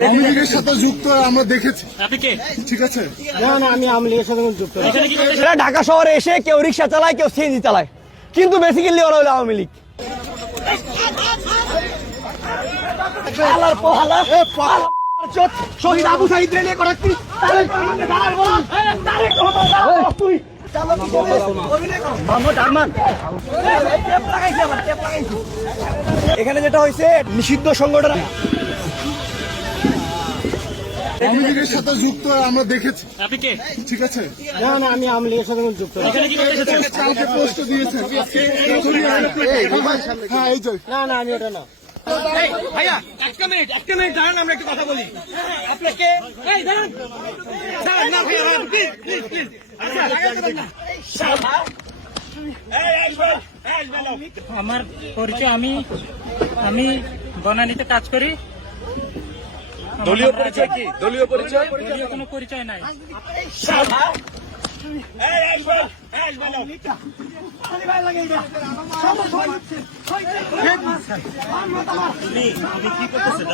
আওয়ামী লীগের সাথে যুক্ত আমরা দেখেছি। আপনি কে? ঠিক আছে, না না, আমি আওয়ামী লীগের সাথে যুক্ত। এরা ঢাকা শহরে এসে কেউ রিক্সা চালায়, কেউ সিএনজি চালায়, কিন্তু বেসিক্যালি ওরা হলো আওয়ামী লীগ। শহীদ আবু সাইদ রে নিয়ে করাচ্ছি। এখানে যেটা হয়েছে নিষিদ্ধ সংগঠন আওয়ামী লীগের সাথে যুক্ত আমরা দেখেছি। আপনি কে? ঠিক আছে, না না, আমি আওয়ামী লীগের সাথে যুক্ত। কালকে পোস্ট দিয়েছে। হ্যাঁ, এই যে না না, আমি ওটা না। ভাইয়া একটা মিনিট দাঁড়ান, আমরা একটু কথা বলি। আপনাকে দাঁড়ান না ভাইয়া, প্লিজ আমার পরিচয়, আমি বনানীতে কাজ করি। দলীয় পরিচয় কি? দলীয় পরিচয়? দলীয় কোনো পরিচয় নাই। কি করতেছে